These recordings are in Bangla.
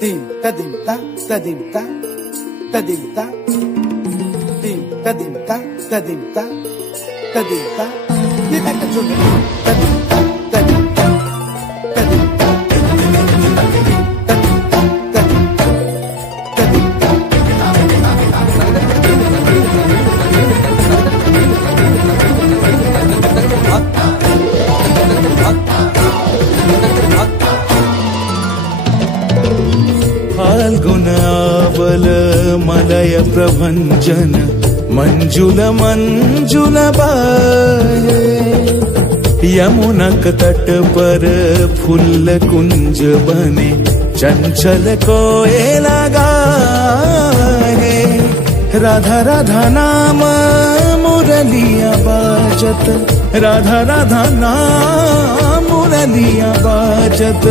Dim ta dim ta ta dim ta ta dim ta dim ta dim ta ta dim ta ta dim ta ye ta ka chon ta dim ta ta dim ta ta dim ta फाल्गुनावल मलय प्रभंजन मंजुल मंजुल बाहे यमुनक तट पर फूल कुंज बने चंचल कोयला गाहे राधा राधा नाम मुरलिया बाजत राधा राधा नाम मुरलिया बाजत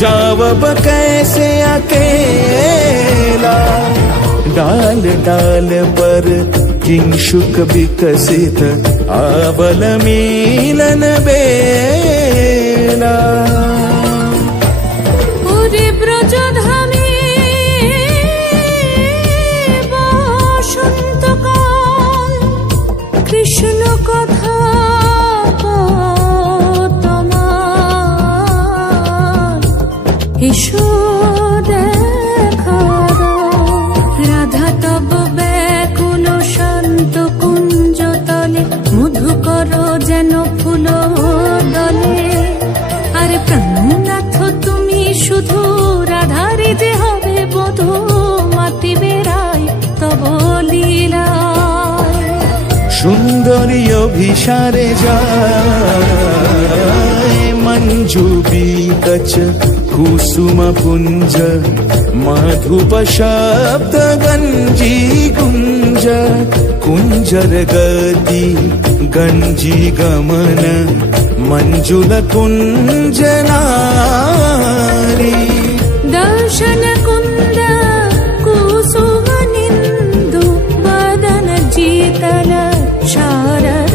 जावब कैसे अकेला डाल डाल पर किंशुक विकसित आवल मिलन बेला पूरे ब्रज धामे बसंत काल कृष्ण कथा এসো দেখা দাও রাধা তব ব্যাকুল শান্ত কুঞ্জ তলে মধুকর যেন ফুল দলে আরে প্রাণনাথ তুমি শুধু রাধারে যে হবে বধূ মাতি বেড়ায় তব লীলা সুন্দরী অভিসারে যায় मंजू बीकच कुसुम पुंज मधुप शब्द गंजी कुंज कुंजर गति गंजी गमन मंजुल कुंज नारी दर्शन कुंद कुसुम निंदु वदन जीतल शारद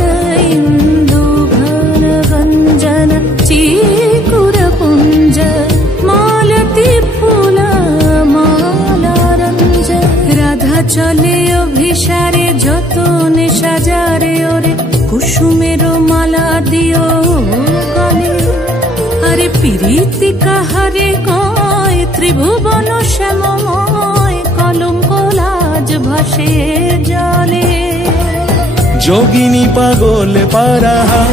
इंदु घन गंजन चीकुर पुंज मालती फूल माला रंज राधा चले अभिसारे যতনে সাজারে ওরে কুসুমের মালা দিও গলে আরে প্রীতি কাহারে কয় ত্রিভুবন শ্যামময় কলঙ্ক লাজ ভাসে জলে যোগিনী পাগল পারাহা